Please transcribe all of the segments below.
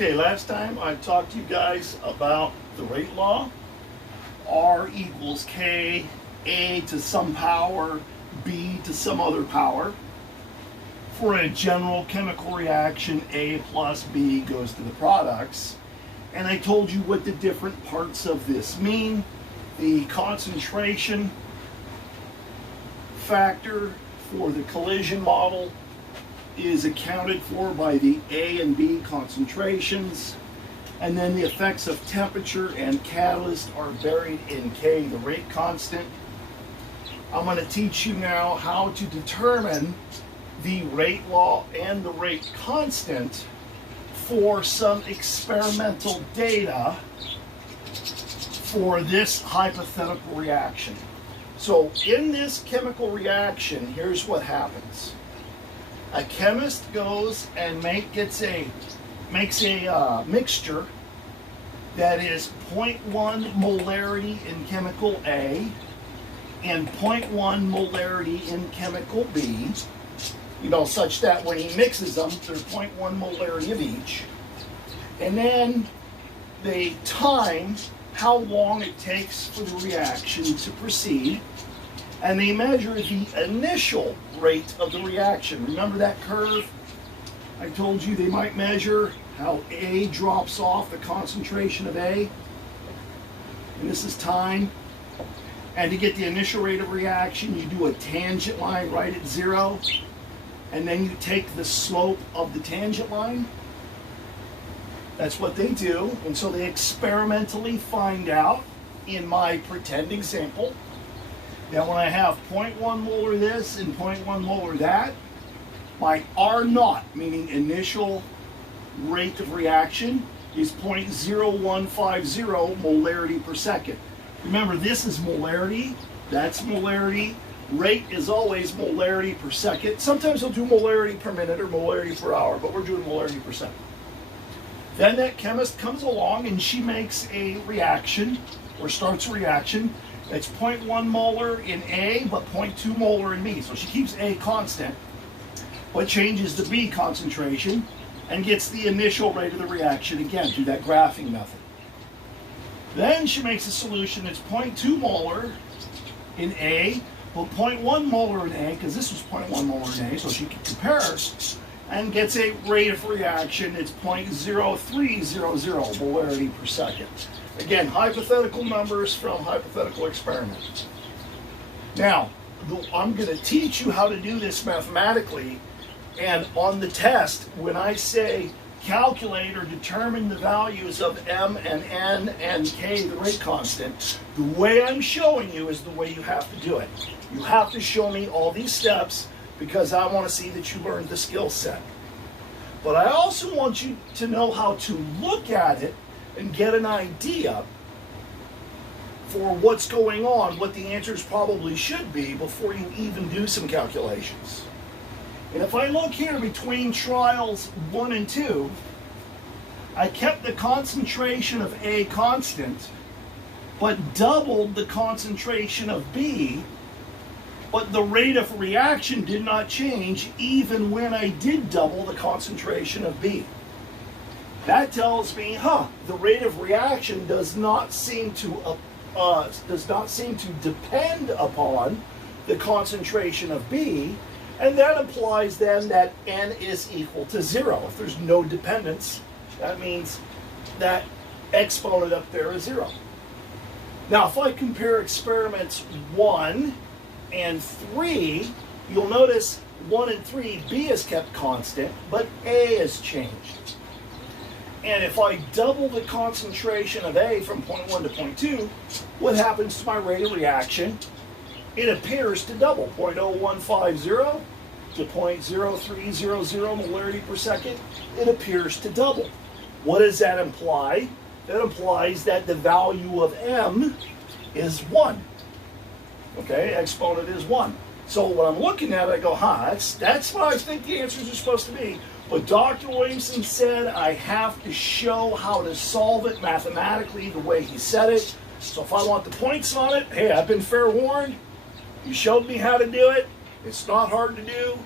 Okay, last time I talked to you guys about the rate law. R equals K, A to some power, B to some other power. For a general chemical reaction, A plus B goes to the products. And I told you what the different parts of this mean. The concentration factor for the collision model is accounted for by the A and B concentrations, and then the effects of temperature and catalyst are buried in K, the rate constant. I'm going to teach you now how to determine the rate law and the rate constant for some experimental data for this hypothetical reaction. So in this chemical reaction, here's what happens. A chemist goes and makes a mixture that is 0.1 molarity in chemical A and 0.1 molarity in chemical B, such that when he mixes them, there's 0.1 molarity of each. And then they time how long it takes for the reaction to proceed, and they measure the initial rate of the reaction. Remember that curve? I told you they might measure how A drops off, the concentration of A. And this is time. And to get the initial rate of reaction, you do a tangent line right at 0. And then you take the slope of the tangent line. That's what they do. And so they experimentally find out, in my pretend example, that when I have 0.1 molar this and 0.1 molar that, my R naught, meaning initial rate of reaction, is 0.0150 molarity per second. Remember, this is molarity, that's molarity. Rate is always molarity per second. Sometimes they'll do molarity per minute or molarity per hour, but we're doing molarity per second. Then that chemist comes along and she makes a reaction, or starts a reaction. It's 0.1 molar in A, but 0.2 molar in B. So she keeps A constant, but changes the B concentration and gets the initial rate of the reaction again through that graphing method. Then she makes a solution that's 0.2 molar in A, but 0.1 molar in A, because this was 0.1 molar in A, so she compares and gets a rate of reaction. It's 0.0300 molarity per second. Again, hypothetical numbers from hypothetical experiments. Now, I'm going to teach you how to do this mathematically, and on the test, when I say calculate or determine the values of M and N and K, the rate constant, the way I'm showing you is the way you have to do it. You have to show me all these steps because I want to see that you learned the skill set. But I also want you to know how to look at it and get an idea for what's going on, what the answers probably should be before you even do some calculations. And if I look here between trials 1 and 2, I kept the concentration of A constant, but doubled the concentration of B, but the rate of reaction did not change even when I did double the concentration of B. That tells me, the rate of reaction does not seem to depend upon the concentration of B, and that implies then that N is equal to 0. If there's no dependence, that means that exponent up there is 0. Now, if I compare experiments 1 and 3, you'll notice 1 and 3, B is kept constant, but A has changed. And if I double the concentration of A from 0.1 to 0.2, what happens to my rate of reaction? It appears to double, 0.0150 to 0.0300 molarity per second. It appears to double. What does that imply? That implies that the value of M is 1. Okay, exponent is 1. So when I'm looking at it, I go, that's what I think the answers are supposed to be. But Dr. Williamson said I have to show how to solve it mathematically the way he said it. So if I want the points on it, hey, I've been fair warned. You showed me how to do it. It's not hard to do.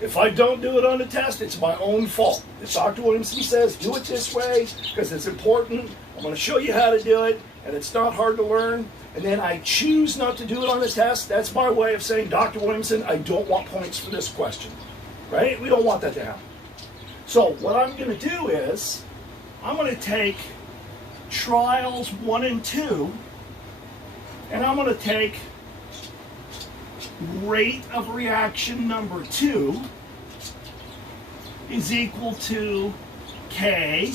If I don't do it on the test, it's my own fault. If Dr. Williamson says, do it this way because it's important, I'm going to show you how to do it, and it's not hard to learn, and then I choose not to do it on the test, that's my way of saying, Dr. Williamson, I don't want points for this question. Right? We don't want that to happen. So what I'm going to do is, I'm going to take trials 1 and 2, and I'm going to take rate of reaction number 2 is equal to K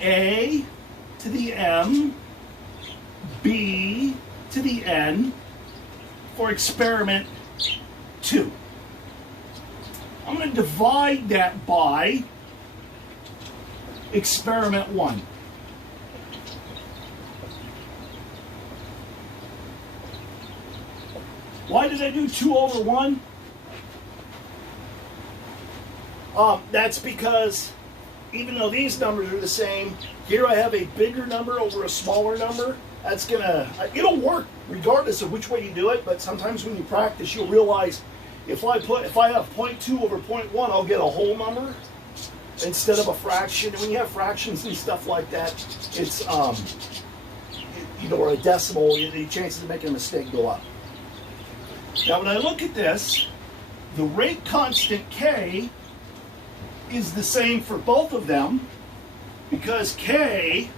A to the M B to the N for experiment 2. I'm going to divide that by experiment 1. Why did I do 2 over 1? That's because even though these numbers are the same, here I have a bigger number over a smaller number. That's gonna, it'll work regardless of which way you do it, but sometimes when you practice, you'll realize if I have 0.2 over 0.1, I'll get a whole number instead of a fraction. And when you have fractions and stuff like that, it's, or a decimal, the chances of making a mistake go up. Now when I look at this, the rate constant K is the same for both of them because K,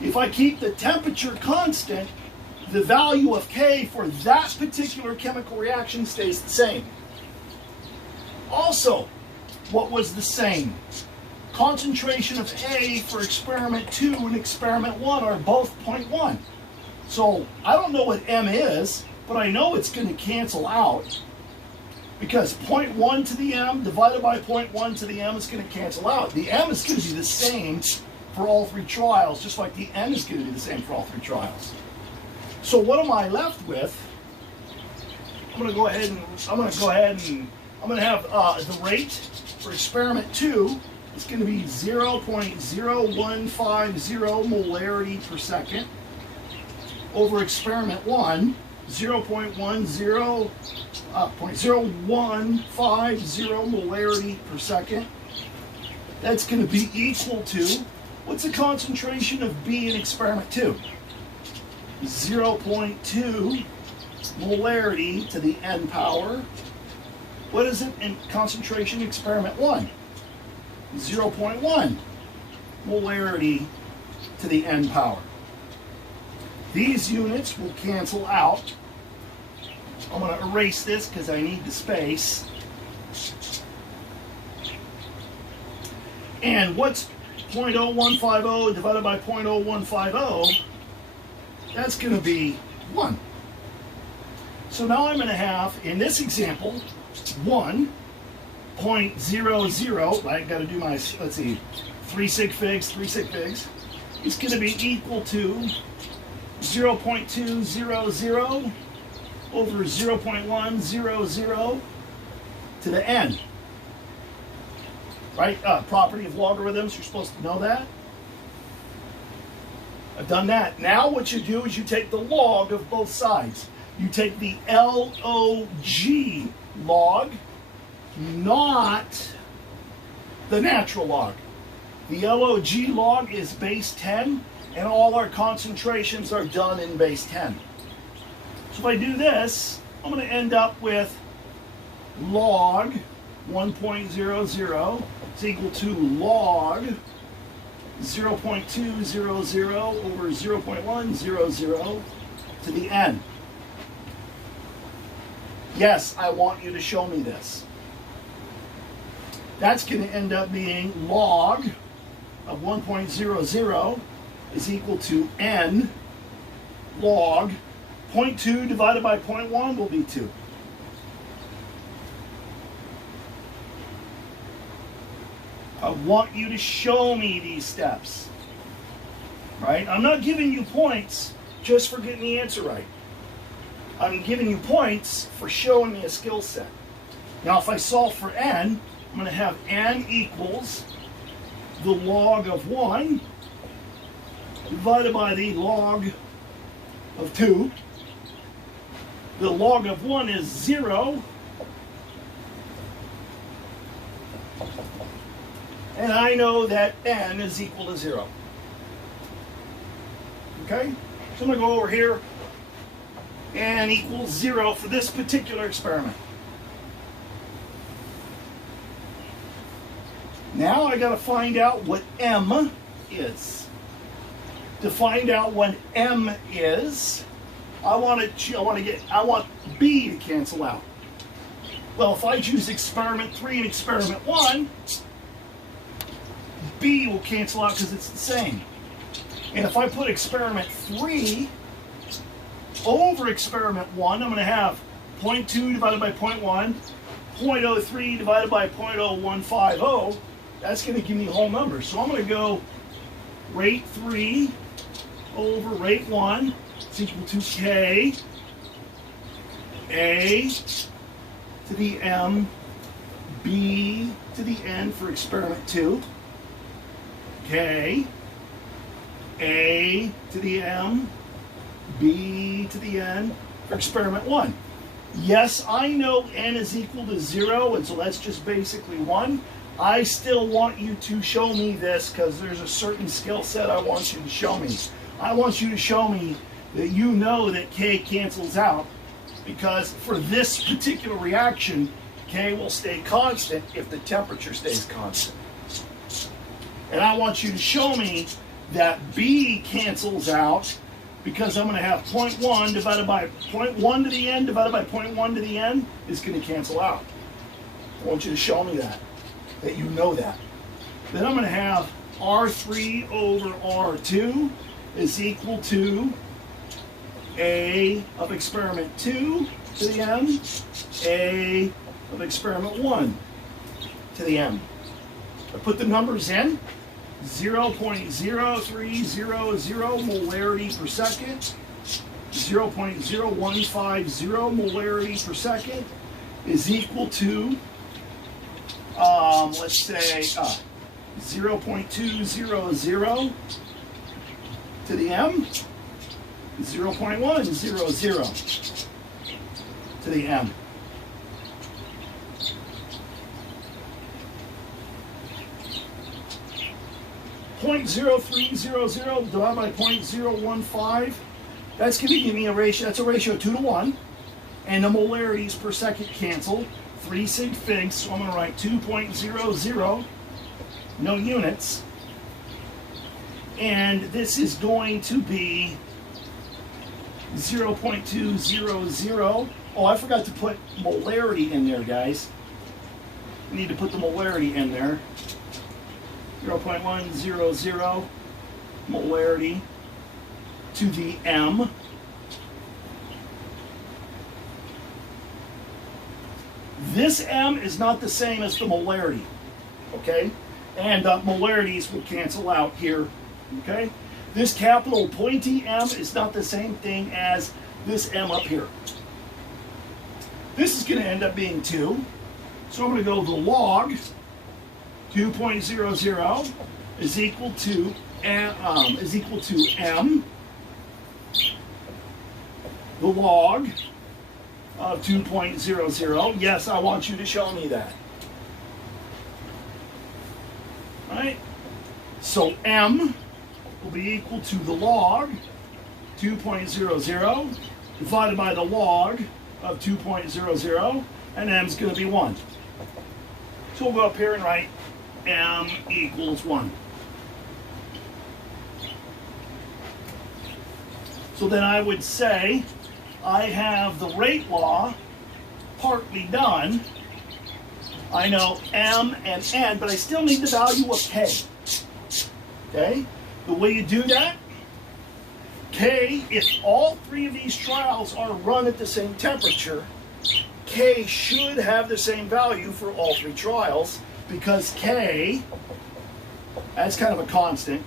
if I keep the temperature constant, the value of K for that particular chemical reaction stays the same. Also, what was the same? Concentration of A for experiment 2 and experiment 1 are both 0.1. So I don't know what M is, but I know it's going to cancel out because 0.1 to the M divided by 0.1 to the M is going to cancel out. The M is going to be the same for all 3 trials, just like the N is going to be the same for all 3 trials. So what am I left with? I'm going to go ahead and I'm going to have the rate for experiment 2 is going to be 0.0150 molarity per second over experiment 1, 0.10 molarity per second. That's going to be equal to, what's the concentration of B in experiment 2? 0.2 molarity to the N power. What is it in concentration experiment 1? 0.1 molarity to the N power. These units will cancel out. I'm going to erase this because I need the space. And what's 0.0150 divided by 0.0150? That's going to be 1. So now I'm going to have, in this example, 1.00, I got to do my, let's see, 3 sig figs, it's going to be equal to 0.200 over 0.100 to the N. Right? Property of logarithms, you're supposed to know that. I've done that. Now what you do is you take the log of both sides. You take the log log, not the natural log. The log log is base 10, and all our concentrations are done in base 10. So if I do this, I'm going to end up with log 1.00 is equal to log 0.200 over 0.100 to the N. Yes, I want you to show me this. That's going to end up being log of 1.00 is equal to N log 0.2 divided by 0.1 will be 2. I want you to show me these steps. Right? I'm not giving you points just for getting the answer right. I'm giving you points for showing me a skill set. Now if I solve for N, I'm going to have N equals the log of 1 divided by the log of 2 The log of 1 is 0. And I know that n is equal to 0. Okay? So I'm going to go over here. N equals 0 for this particular experiment. Now I got to find out what m is. To find out what m is, I want b to cancel out. Well, if I choose experiment 3 and experiment 1, b will cancel out because it's the same. And if I put experiment 3 over experiment 1, I'm going to have 0.2 divided by 0.1, 0.03 divided by 0.0150. That's going to give me whole numbers. So I'm going to go rate 3 over rate 1 is equal to k a to the m b to the n for experiment 2, k a to the m b to the n for experiment 1. Yes, I know n is equal to 0, and so that's just basically 1. I still want you to show me this because there's a certain skill set I want you to show me. I want you to show me that you know that k cancels out, because for this particular reaction, k will stay constant if the temperature stays constant. And I want you to show me that b cancels out because I'm going to have 0.1 divided by 0.1 to the n divided by 0.1 to the n is going to cancel out. I want you to show me that you know that. Then I'm going to have R3 over R2 is equal to A of experiment 2 to the m, A of experiment 1 to the m. I put the numbers in. 0.0300 molarity per second, 0.0150 molarity per second is equal to, let's say, 0.200 to the m, 0.100 to the m. 0.0300 divided by 0.015, that's going to give me a ratio, that's a ratio of 2 to 1, and the molarities per second cancel, 3 sig figs, so I'm going to write 2.00, no units, and this is going to be 0.200, oh, I forgot to put molarity in there, guys. I need to put the molarity in there. 0.100 molarity to the m. This m is not the same as the molarity, okay? And molarities will cancel out here, okay? This capital pointy m is not the same thing as this m up here. This is going to end up being 2. So I'm going to go the log 2.00 is equal to m, the log of 2.00. Yes, I want you to show me that. Right? So m will be equal to the log 2.00 divided by the log of 2.00, and m is going to be 1. So we'll go up here and write m equals 1. So then I would say I have the rate law partly done. I know m and n, but I still need the value of k. Okay? The way you do that, k, if all 3 of these trials are run at the same temperature, k should have the same value for all 3 trials, because k, that's kind of a constant,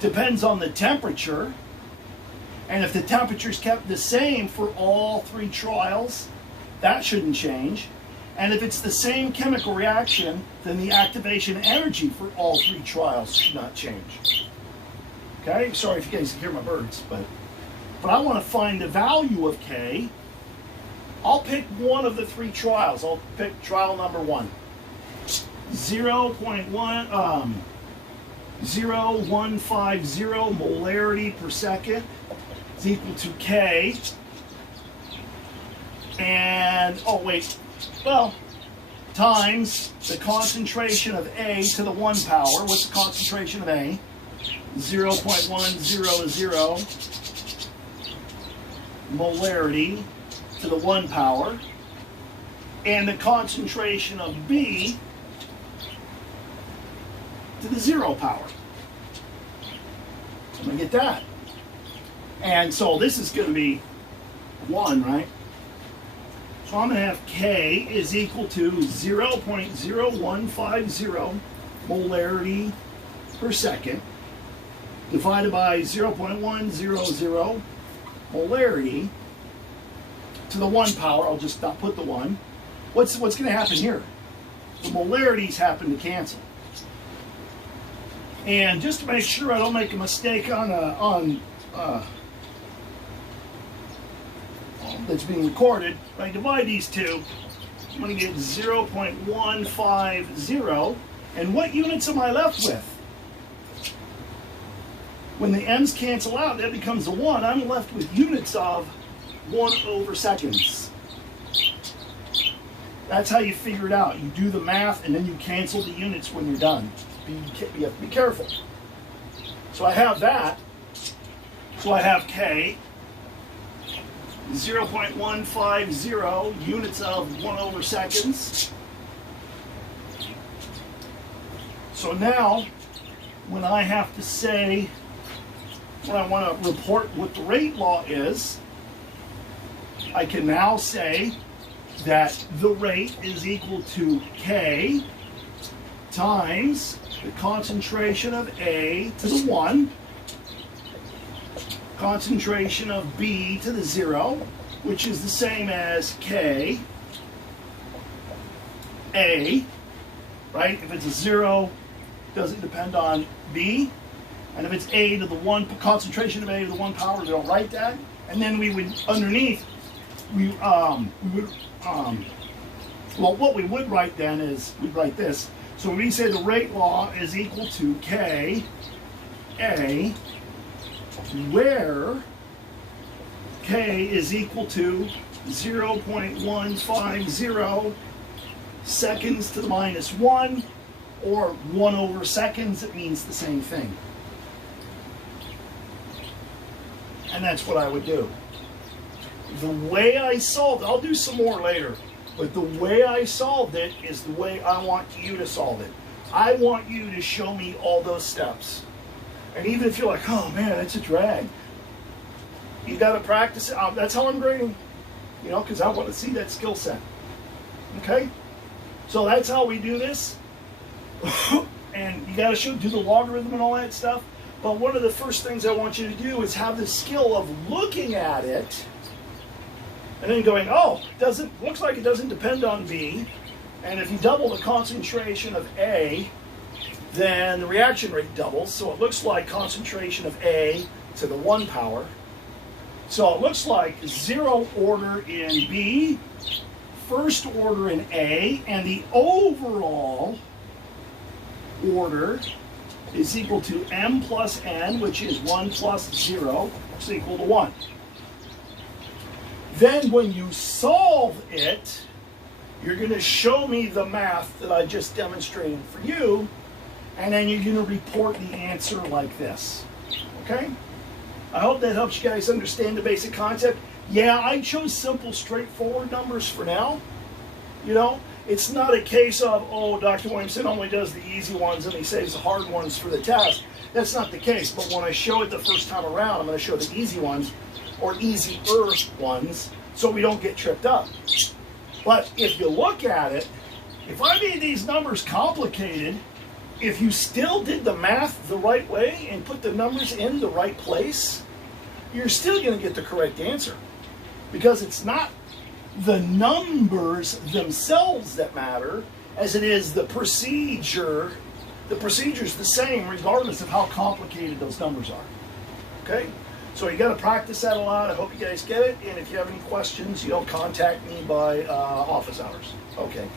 depends on the temperature, and if the temperature is kept the same for all 3 trials, that shouldn't change. And if it's the same chemical reaction, then the activation energy for all 3 trials should not change. Okay, sorry if you guys can hear my birds, but I want to find the value of k. I'll pick one of the three trials. I'll pick trial number 1. 0.0150 molarity per second is equal to k. And, oh wait, well, times the concentration of A to the 1 power. What's the concentration of A? 0.100 molarity to the 1 power. And the concentration of B to the 0 power. I'm going to get that. And so this is going to be 1, right? So I'm going to have K is equal to 0.0150 molarity per second divided by 0.100 molarity to the 1 power. I'll just not put the 1. What's going to happen here? The molarities happen to cancel. And just to make sure I don't make a mistake on that's being recorded, if I divide these two, I'm going to get 0.150. And what units am I left with? When the m's cancel out, that becomes a 1. I'm left with units of 1/seconds. That's how you figure it out. You do the math and then you cancel the units when you're done. You have to be careful. So I have that. So I have K, 0.150 units of 1/seconds. So now, when I have to say, when I want to report what the rate law is, I can now say that the rate is equal to K times the concentration of A to the 1, concentration of B to the 0, which is the same as K, A, right? If it's a 0, doesn't depend on B. And if it's A to the 1, concentration of A to the 1 power, we don't write that. And then we would, underneath, well, what we would write then is, we'd write this. So we say the rate law is equal to K, A, where K is equal to 0.150 seconds to the minus 1, or 1/seconds, it means the same thing. And that's what I would do. The way I solved it, I'll do some more later, but the way I solved it is the way I want you to solve it. I want you to show me all those steps. And even if you're like, oh man, that's a drag, you got to practice it. That's how I'm grading, you know, because I want to see that skill set. Okay? So that's how we do this. And you got to do the logarithm and all that stuff. But one of the first things I want you to do is have the skill of looking at it and then going, oh, looks like it doesn't depend on B. And if you double the concentration of A, then the reaction rate doubles. So it looks like concentration of A to the 1 power. So it looks like 0 order in B, 1st order in A, and the overall order is equal to m plus n, which is 1 plus 0, which is equal to 1. Then when you solve it, you're going to show me the math that I just demonstrated for you, and then you're going to report the answer like this. Okay? I hope that helps you guys understand the basic concept. Yeah, I chose simple, straightforward numbers for now. You know, it's not a case of, oh, Dr. Williamson only does the easy ones and he saves the hard ones for the test. That's not the case. But when I show it the first time around, I'm going to show the easy ones, or easier ones, so we don't get tripped up. But if you look at it, if I made these numbers complicated, if you still did the math the right way and put the numbers in the right place, you're still going to get the correct answer. Because it's not the numbers themselves that matter, as it is the procedure. The procedure's the same regardless of how complicated those numbers are. Okay? So you got to practice that a lot. I hope you guys get it. And if you have any questions, contact me by office hours. Okay.